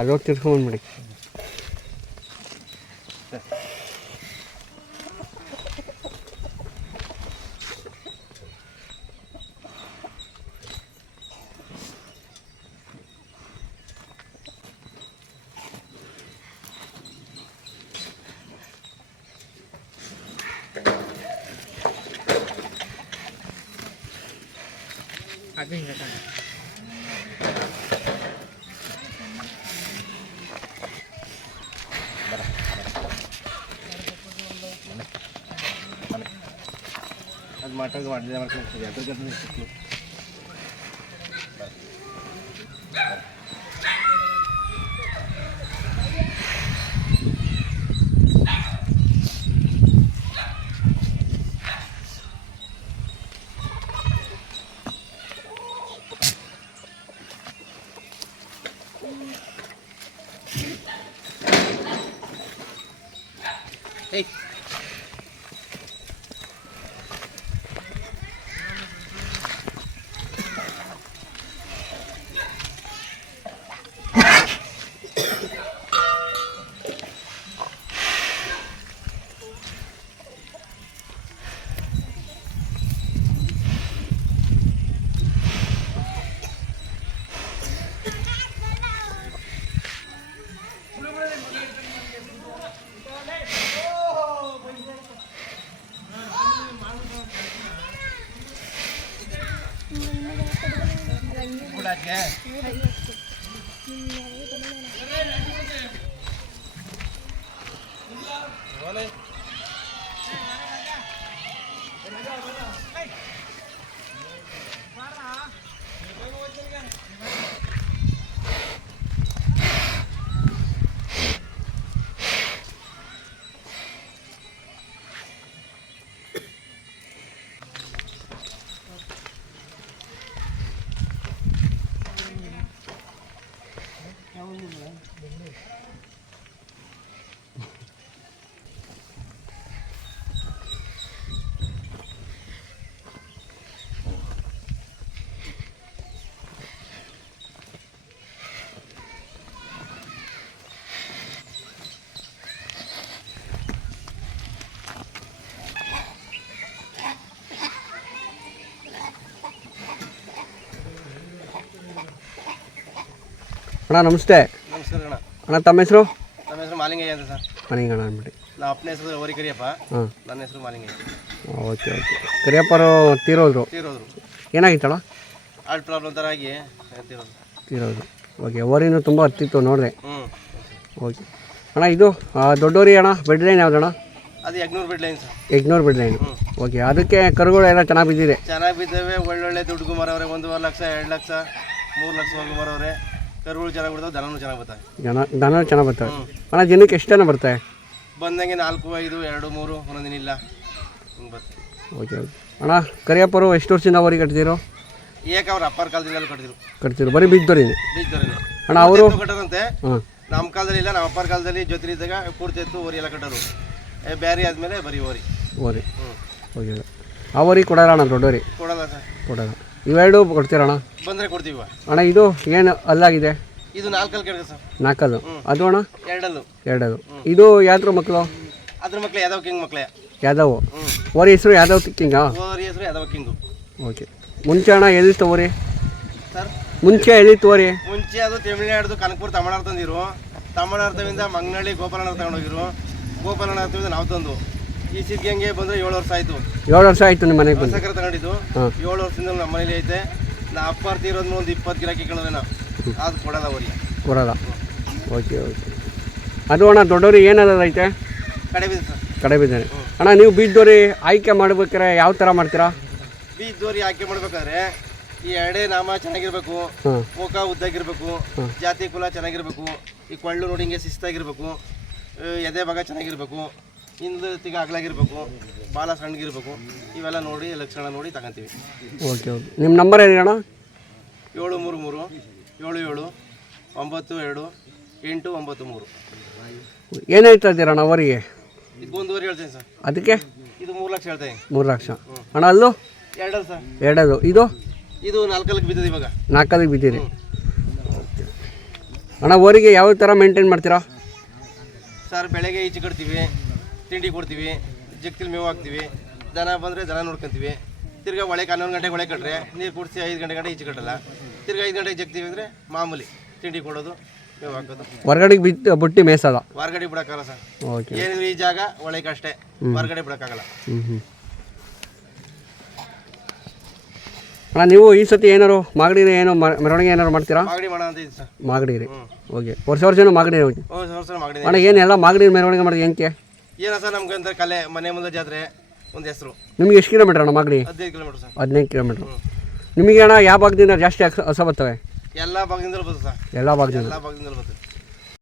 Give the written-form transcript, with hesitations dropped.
ಅಲ್ಲಿ ಹೋಗಿ ತಿರ್ಸ್ಕೊಂಡ್ಬಿಡಿ. ಅದು ಹಿಂಗೆ ಅದು ಮಾಟಾಗ ಮಾಡಿದೆ ಮಾಡ್ಕೊಂಡು ಅದ್ರ hey. ಅಣ್ಣ ನಮಸ್ತೆ. ನಮಸ್ಕಾರ ಅಣ್ಣ. ಅಣ್ಣ ತಮ್ಮ ಹೆಸರು? ನಮ್ಮ ಹೆಸರು ಮಾಲಿಂಗಯ್ಯ ಅಂತ ಸರ್. ಮನೆಗಣ ಅಂದ್ಬಿಟ್ಟು. ನಮ್ಮ ಅಪ್ಪನ ಹೆಸರು ಓರಿ ಕರಿಯಪ್ಪ. ಹಾಂ, ನನ್ನ ಹೆಸರು ಮಾಲಿಂಗಯ್ಯ. Okay okay. ಕರಿಯಪ್ಪರು ತೀರೋದ್ರು. ಏನಾಗಿತ್ತಣ್ಣ? ಹಾರ್ಟ್ ಪ್ರಾಬ್ಲಮ್ ಥರ ಆಗಿ ತೀರೋದು. ಓಕೆ. ಓರಿನೂ ತುಂಬ ಹತ್ತಿತ್ತು ನೋಡಿದೆ. ಹ್ಞೂ ಓಕೆ ಅಣ್ಣ. ಇದು ದೊಡ್ಡೋರಿ ಅಣ್ಣ, ಬೆಡ್ ಲೈನ್ ಯಾವ್ದಣ್ಣ? ಅದು Yagnur bed line sir. Yagnur bed line. Okay. ಅದಕ್ಕೆ ಕರುಗಳು ಎಲ್ಲ ಚೆನ್ನಾಗಿ ಬಿದ್ದಿದೆ? ಚೆನ್ನಾಗಿ ಬಿದ್ದಾವೆ. ಒಳ್ಳೊಳ್ಳೆ ದುಡ್ಡು ಮಾರವ್ರೆ. 1.5 ಲಕ್ಷ, 2 ಲಕ್ಷ, 3 ಲಕ್ಷವರೆಗೂ ಮಾರವ್ರೆ. ಕರುಗಳು ಚೆನ್ನಾಗಿ ಬಿಡ್ತಾವೆ, ದನನೂ ಚೆನ್ನಾಗಿ ಬರ್ತವೆ. ದನ ಚೆನ್ನಾಗಿ ಬರ್ತವೆ ಅಣ್ಣ. ದಿನಕ್ಕೆ ಎಷ್ಟು ಜನ ಬರ್ತಾರೆ? ಬಂದಂಗೆ 4, 5, 2, 3 ಒಂದೊಂದಿನಿಲ್ಲ ಹಿಂಗೆ ಬರ್ತದೆ. ಓಕೆ ಓಕೆ ಅಣ್ಣ. ಕರಿಯಪ್ಪರು ಎಷ್ಟು ವರ್ಷದಿಂದ ಅವರಿಗೆ ಕಟ್ತಿರೋ? ಅವ್ರ ಅಪ್ಪರ ಕಾಲದಿಂದಲೂ ಕಟ್ತಿರು ಬರೀ ಬೀಜದೋರಿನೇ ಅಣ್ಣ ಅವರು ಕಟ್ಟರಂತೆ. ನಮ್ಮ ಕಾಲದಲ್ಲಿ ಇಲ್ಲ, ನಮ್ಮ ಅಪ್ಪರ ಕಾಲದಲ್ಲಿ ಜೊತೆ ಇದ್ದಾಗ ಪೂರ್ತಿ ಎತ್ತು ಓರಿ ಎಲ್ಲ ಕಟ್ಟೋರು. ಬ್ಯಾರಿ ಆದಮೇಲೆ ಬರೀ ಓರಿ. ಓಕೆ. ಆ ಓರಿ ಕೊಡಲ್ಲ ಅಣ್ಣ? ದೊಡ್ಡೋರಿ ಕೊಡಲ್ಲ ಸರ್. ಕೊಡಲ್ಲ. ಇವೆರಡು ಕೊಡ್ತೀರಣ್ಣ? ಬಂದರೆ ಕೊಡ್ತೀವಿ ಅಣ್ಣ. ಇದು ಏನು ಅಲ್ಲಾಗಿದೆ? ಇದು 4 ಕೆಳಗೆ ಸರ್. 4 ಅದು ಅಣ್ಣ? 2 ಇದು ಯಾವ್ದ್ರ ಮಕ್ಕಳು? ಅದ್ರ ಮಕ್ಳು ಯಾದವ್ ಕಿಂಗ್ ಮಕ್ಳೇ. ಯಾದವ್. ಓರಿ ಹೆಸರು ಯಾದವ್ ಕಿಂಗಾ? ಓರಿ ಹೆಸರು ಯಾದವ್ ಕಿಂಗು. ಓಕೆ. ಮುಂಚೆ ಅಣ್ಣ ಎಲ್ಲಿತ್ತು ಓರಿ ಸರ್? ಮುಂಚೆ ಎಲ್ಲಿತ್ತು ಓರಿ? ಮುಂಚೆ ಅದು ತಮಿಳ್ನಾಡು ಕನಕಪುರ ತಮಿಳ್ನಾಡು ತಂದಿರು. ತಮಿಳ್ನಾಡ್ತವಿಂದ ಮಂಗನಹಳ್ಳಿ ಗೋಪಾಲಣ್ಣ ತಗೊಂಡೋಗಿರು. ಗೋಪಾಲಣ್ಣ ನಾವು ತಂದು ಈ ಸಿದ್ಗಂಗೆ ಬಂದರೆ 7 ವರ್ಷ ಆಯಿತು. 7 ವರ್ಷ ಆಯಿತು ನಿಮ್ಮ ಮನೆಗೆ ಬಂದು? ಸಕ್ಕರೆ ತಗೊಂಡಿದ್ದು 7 ವರ್ಷದಿಂದ ನಮ್ಮ ಮನೇಲಿ ಐತೆ. ನಾ ಅಪ್ಪಾರ್ ತೀರೋದ್ಮೇಲೆ ಒಂದು 20 ಗಿರಾಕಿ ಕೇಳೋದೆ ನಾವು. ಅದು ಕೊಡಲ್ಲ ಅವರಿಗೆ. ಕೊಡಲ್ಲ. Okay okay. ಅದು ಅಣ್ಣ ದೊಡ್ಡವ್ರಿಗೆ ಏನಾದ್ರು ಐತೆ? ಕಡೆ ಬಿದ್ದೆ ಸರ್. ಕಡೆ ಬಿದ್ದಾನೆ ಅಣ್ಣ. ನೀವು ಬೀಜದೋರಿ ಆಯ್ಕೆ ಮಾಡ್ಬೇಕಾರೆ ಯಾವ ಥರ ಮಾಡ್ತೀರಾ? ಬೀಜದೋರಿ ಆಯ್ಕೆ ಮಾಡ್ಬೇಕಾದ್ರೆ ಈ ಎಡೆ ನಾಮ ಚೆನ್ನಾಗಿರ್ಬೇಕು, ಮುಖ ಉದ್ದಾಗಿರ್ಬೇಕು, ಜಾತಿ ಕುಲ ಚೆನ್ನಾಗಿರ್ಬೇಕು, ಈ ಕೊಳ್ಳು ನೋಡಿ ಹಿಂಗೆ ಶಿಸ್ತಾಗಿರ್ಬೇಕು, ಎದೆ ಭಾಗ ಚೆನ್ನಾಗಿರ್ಬೇಕು, ಹಿಂದತಿಗೆ ಅಗಲಾಗಿರ್ಬೇಕು, ಬಾಲ ಸಣ್ಣಗಿರ್ಬೇಕು. ಇವೆಲ್ಲ ನೋಡಿ ಲಕ್ಷಣ ನೋಡಿ ತಗೊಂತೀವಿ. Okay okay. ನಿಮ್ಮ ನಂಬರ್ ಹೇಳಿ ಅಣ್ಣ? 733 77 92 893. ಏನು ಹೇಳ್ತಾ ಇದ್ದೀರಣ್ಣ ಅವರಿಗೆ? ಇದು 1.5 ಹೇಳ್ತೀನಿ ಸರ್. ಅದಕ್ಕೆ? ಇದು 3 ಲಕ್ಷ ಹೇಳ್ತೀನಿ. 3 ಲಕ್ಷ ಅಣ್ಣ. ಅಲ್ಲೂ 2 ಸರ್. 2. ಇದು 4 ಬಿದ್ದದ ಇವಾಗ. 4 ಬಿದ್ದೀರಿ. ಅಣ್ಣ ಓರಿಗೆ ಯಾವ ಥರ ಮೇಂಟೈನ್ ಮಾಡ್ತೀರಾ? ಸರ್ ಬೆಳಗ್ಗೆ ಈಚೆ ಕಟ್ತೀವಿ, ತಿಂಡಿ ಕೊಡ್ತೀವಿ, ಜಗ್ತಿಲಿ ಮೇವು ಹಾಕ್ತೀವಿ, ದನ ಬಂದರೆ ದನ ನೋಡ್ಕೊತೀವಿ. ತಿರ್ಗಾ ಒಳಗೆ 11 ಗಂಟೆಗೆ ಒಳಗೆ ಕಟ್ರೆ ನೀರು ಕುಡಿಸಿ 5 ಗಂಟೆ ಈಚೆ ಕಟ್ಟಲ್ಲ. ತಿರ್ಗಾ 5 ಗಂಟೆಗೆ ಜಗ್ತೀವಿ ಅಂದರೆ ಮಾಮೂಲಿ ತಿಂಡಿ ಕೊಡೋದು, ಮೇವು ಹಾಕೋದು. ಹೊರಗಡೆಗೆ ಬುಟ್ಟಿ ಮೇಯ್ಸೋದ? ಹೊರಗಡೆ ಬಿಡೋಕ್ಕಾಗಲ್ಲ ಸರ್. ಓಕೆ. ಏನಿದ್ರು ಈ ಜಾಗ ಒಳಗೆ ಅಷ್ಟೇ, ಹೊರಗಡೆ ಬಿಡೋಕ್ಕಾಗಲ್ಲ. ಅಣ್ಣ ನೀವು ಈ ಸತಿ ಏನಾರು ಮಾಗಡಿ ಏನೋ ಮೆರವಣಿಗೆ ಏನಾರು ಮಾಡ್ತೀರಾ? ಮಾಗಡಿ ಮಾಡೋಣ ಅಂತ ಇದೆ ಸರ್. ಮಾಗಡಿ ರೀ. ಓಕೆ. ವರ್ಷನೂ ಮಾಗಡಿ ಹೋಗಿ ಮಾಗಡಿ. ಅಣ್ಣ ಏನೆಲ್ಲ ಮಾಗಡಿ ಮೆರವಣಿಗೆ ಮಾಡಿದ್ರೆ ಏನಕ್ಕೆ? ಏನೋ ಸರ್ ನಮ್ಗೆ ಅಂತ ಕಲೆ ಮನೆ ಮುಂದೆ ಜಾತ್ರೆ ಒಂದು ಹೆಸರು. ನಿಮ್ಗೆ ಎಷ್ಟು ಕಿಲೋಮೀಟ್ರ್ ಅಣ್ಣ ಮಾಗಡಿ? 15 kilometre sir. 15 ಕಿಲೋಮೀಟ್ರ್. ನಿಮಗೆ ಅಣ್ಣ ಯಾವ ಭಾಗದಿಂದ ಜಾಸ್ತಿ ಹಸ ಬರ್ತವೆ? ಎಲ್ಲ ಭಾಗದಿಂದಲೂ ಬರ್ತದೆ ಸರ್. ಎಲ್ಲ ಭಾಗದಿಂದ. ಎಲ್ಲ ಭಾಗದಿಂದಲೂ ಬರ್ತದೆ.